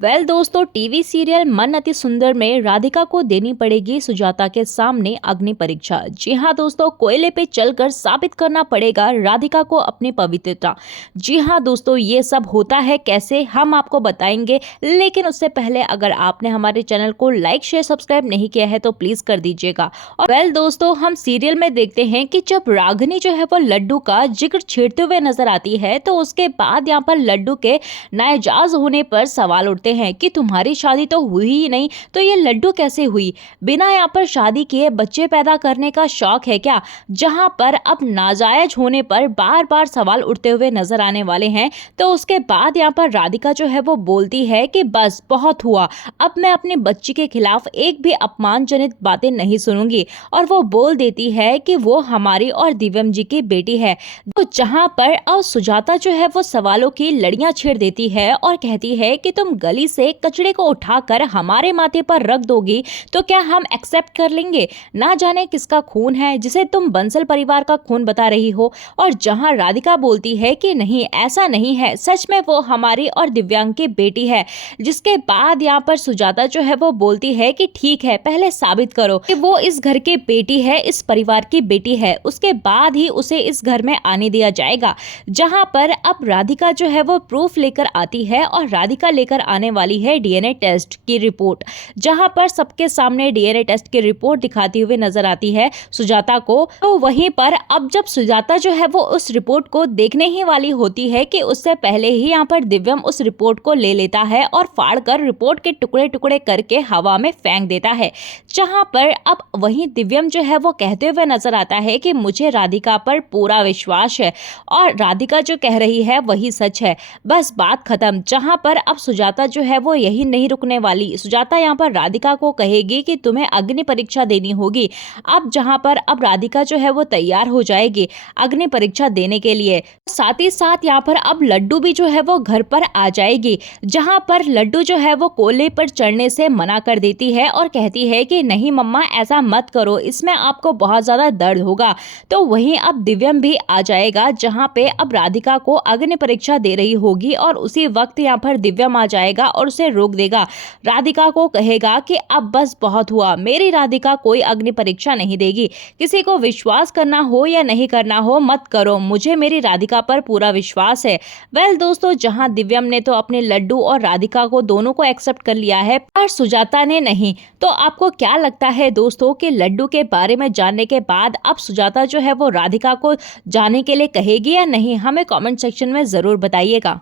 दोस्तों, TV serial मन अति सुंदर में राधिका को देनी पड़ेगी सुजाता के सामने अग्नि परीक्षा। जी हाँ दोस्तों, कोयले पे चलकर साबित करना पड़ेगा राधिका को अपनी पवित्रता। जी हाँ दोस्तों, ये सब होता है कैसे, हम आपको बताएंगे। लेकिन उससे पहले अगर आपने हमारे चैनल को लाइक शेयर सब्सक्राइब नहीं किया है तो प्लीज कर दीजिएगा। और दोस्तों, हम सीरियल में देखते हैं कि जब रागिनी जो है वो लड्डू का जिक्र छेड़ते हुए नजर आती है तो उसके बाद यहाँ पर लड्डू के नाजायज होने पर सवाल उठते हैं कि तुम्हारी शादी तो हुई ही नहीं तो ये लड्डू कैसे हुई, बिना यहाँ पर शादी किए बच्चे पैदा करने का शौक है क्या। जहां पर अब नाजायज होने पर बार बार सवाल उठते हुए नजर आने वाले हैं। तो उसके बाद यहाँ पर राधिका जो है वो बोलती है कि बस बहुत हुआ, अब मैं अपने बच्ची के खिलाफ एक भी अपमानजनित बातें नहीं सुनूंगी। और वो बोल देती है कि वो हमारी और दिव्यम जी की बेटी है। तो जहां पर अब सुजाता जो है वो सवालों की लड़ियां छेड़ देती है और कहती है कि तुम गली से कचड़े को उठाकर हमारे माथे पर रख दोगी तो क्या हम एक्सेप्ट कर लेंगे। ना जाने किसका खून है जिसे तुम बंसल परिवार का खून बता रही हो। और जहां राधिका बोलती है कि नहीं, ऐसा नहीं है, सच में वो हमारी और दिव्यांग की बेटी है। जिसके बाद यहाँ पर सुजाता जो है वो बोलती है कि ठीक है, पहले साबित करो कि वो इस घर की बेटी है, इस परिवार की बेटी है, उसके बाद ही उसे इस घर में आने दिया जाएगा। जहां पर अब राधिका जो है वो प्रूफ लेकर आती है और राधिका लेकर आने वाली है डीएनए टेस्ट की रिपोर्ट। जहां पर सबके सामने डीएनए टेस्ट की रिपोर्ट दिखाती हुई नजर आती है सुजाता को। तो वहीं पर अब जब सुजाता जो है वो उस रिपोर्ट को देखने ही वाली होती है कि उससे पहले ही यहाँ पर दिव्यम उस रिपोर्ट को ले लेता है और फाड़कर रिपोर्ट के टुकड़े टुकड़े करके हवा में फेंक देता है। जहां पर अब वहीं दिव्यम जो है वो कहते हुए नजर आता है कि मुझे राधिका पर पूरा विश्वास है और राधिका जो कह रही है वही सच है, बस बात खत्म। जहां पर अब सुजाता जो है वो यही नहीं रुकने वाली। सुजाता यहाँ पर राधिका को कहेगी कि तुम्हें अग्नि परीक्षा देनी होगी। अब जहां पर अब राधिका जो है वो तैयार हो जाएगी अग्नि परीक्षा देने के लिए। साथ ही साथ यहाँ पर अब लड्डू भी जो है वो घर पर आ जाएगी। जहां पर लड्डू जो है वो कोले पर चढ़ने से मना कर देती है और कहती है कि नहीं मम्मा, ऐसा मत करो, इसमें आपको बहुत ज्यादा दर्द होगा। तो वहीं अब दिव्यम भी आ जाएगा जहां पे अब राधिका को अग्नि परीक्षा दे रही होगी और उसी वक्त यहाँ पर दिव्यम आ जाएगा और उसे रोक देगा। राधिका को कहेगा कि अब बस बहुत हुआ, मेरी राधिका कोई अग्नि परीक्षा नहीं देगी। किसी को विश्वास करना हो या नहीं करना हो मत करो, मुझे मेरी राधिका पर पूरा विश्वास है। दोस्तों, जहां दिव्यम ने तो अपने लड्डू और राधिका को दोनों को एक्सेप्ट कर लिया है पर सुजाता ने नहीं। तो आपको क्या लगता है दोस्तों कि लड्डू के बारे में जानने के बाद अब सुजाता जो है वो राधिका को जाने के लिए कहेगी या नहीं, हमें कमेंट सेक्शन में जरूर बताइएगा।